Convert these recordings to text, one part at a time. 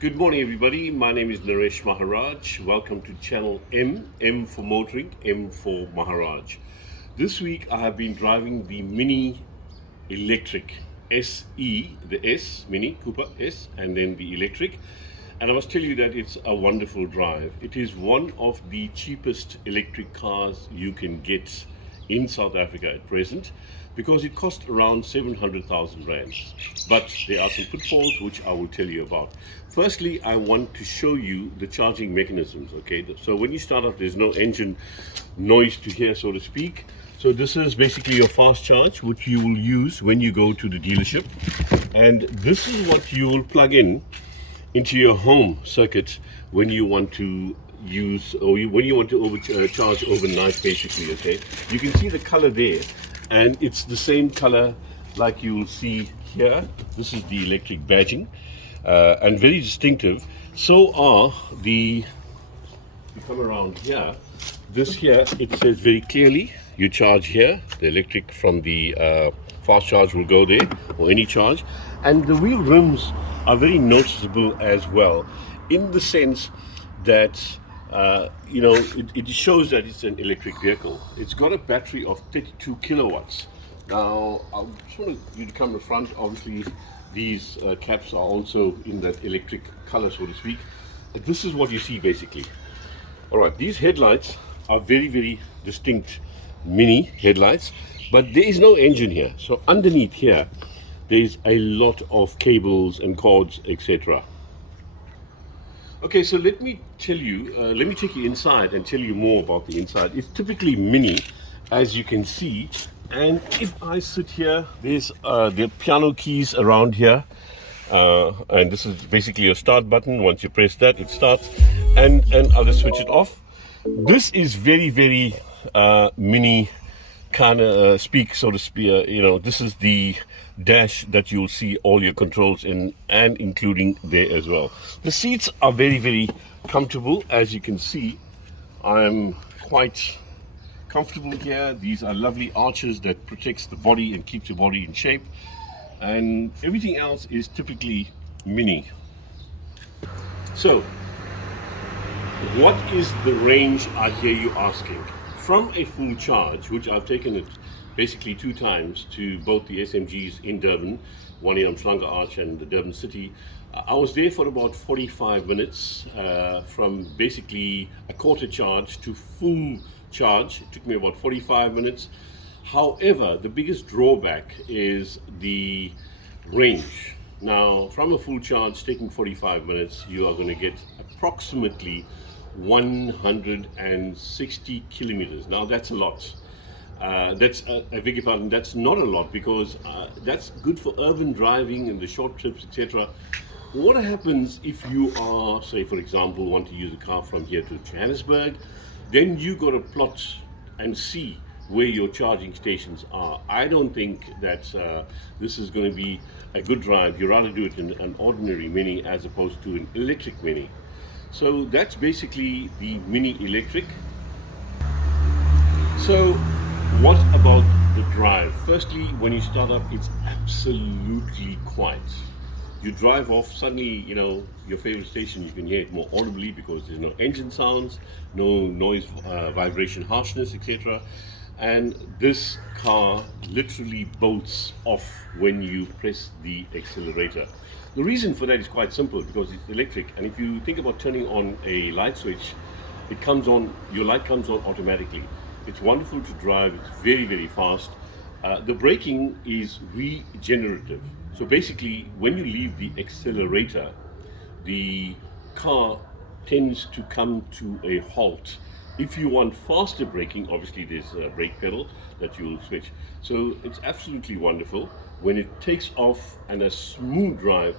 Good morning, everybody. My name is Naresh Maharaj. Welcome to Channel M for Motoring, M for Maharaj. This week I have been driving the Mini Electric SE, the S, Mini Cooper S, and then the Electric. And I must tell you that it's a wonderful drive. It is one of the cheapest electric cars you can get in South Africa at present because it costs around 700,000 rands. But there are some pitfalls which I will tell you about. Firstly, I want to show you the charging mechanisms. Okay, so when you start off, there's no engine noise to hear, so to speak. So this is basically your fast charge, which you will use when you go to the dealership. And this is what you will plug in into your home circuit when you want to use when you want to charge overnight, basically. Okay, you can see the color there, and it's the same color like you'll see here. This is the electric badging, and very distinctive. So are the, you come around here, this here, it says very clearly you charge here. The electric from the fast charge will go there, or any charge. And the wheel rims are very noticeable as well, in the sense that it shows that it's an electric vehicle. It's got a battery of 32 kilowatts. Now I just want you to come to the front. Obviously these caps are also in that electric color, so to speak. This is what you see basically. All right, these headlights are very distinct Mini headlights, but there is no engine here. So underneath here there's a lot of cables and cords, etc. Okay, so let me take you inside and tell you more about the inside. It's typically Mini, as you can see. And if I sit here, there's the piano keys around here. And this is basically your start button. Once you press that, it starts. And I'll just switch it off. This is very Mini kind of speak, so to speak. This is the dash that you'll see all your controls in, and including there as well. The seats are very comfortable. As you can see, I'm quite comfortable here. These are lovely arches that protects the body and keeps your body in shape, and everything else is typically Mini. So what is the range, I hear you asking? From a full charge, which I've taken it basically 2 times to both the SMGs in Durban, one in Umhlanga Arch and the Durban City, I was there for about 45 minutes, from basically a quarter charge to full charge. It took me about 45 minutes. However, the biggest drawback is the range. Now, from a full charge taking 45 minutes, you are going to get approximately 160 kilometers. Now that's a lot. I beg your pardon, that's not a lot, because that's good for urban driving and the short trips, etc. What happens if you are, say for example, want to use a car from here to Johannesburg? Then you got to plot and see where your charging stations are. I don't think that this is going to be a good drive. You'd rather do it in an ordinary Mini as opposed to an electric Mini. So that's basically the Mini Electric. So what about the drive? Firstly, when you start up, it's absolutely quiet. You drive off, suddenly, your favorite station, you can hear it more audibly because there's no engine sounds, no noise, vibration, harshness, etc. And this car literally bolts off when you press the accelerator. The reason for that is quite simple, because it's electric, and if you think about turning on a light switch, it comes on, your light comes on automatically. It's wonderful to drive, it's very fast. The braking is regenerative. So basically, when you leave the accelerator, the car tends to come to a halt. If you want faster braking, obviously there's a brake pedal that you'll switch. So it's absolutely wonderful when it takes off, and a smooth drive.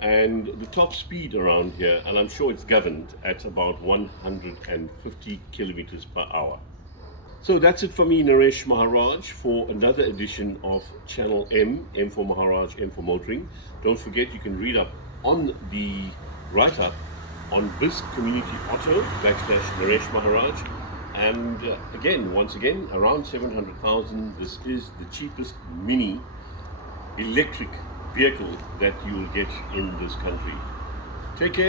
And the top speed around here, and I'm sure it's governed at about 150 kilometers per hour. So that's it for me, Naresh Maharaj, for another edition of Channel M for Maharaj, M for Motoring. Don't forget, you can read up on the write-up on BIS Community Auto / Naresh Maharaj. And once again, around 700,000. This is the cheapest Mini electric vehicle that you will get in this country. Take care.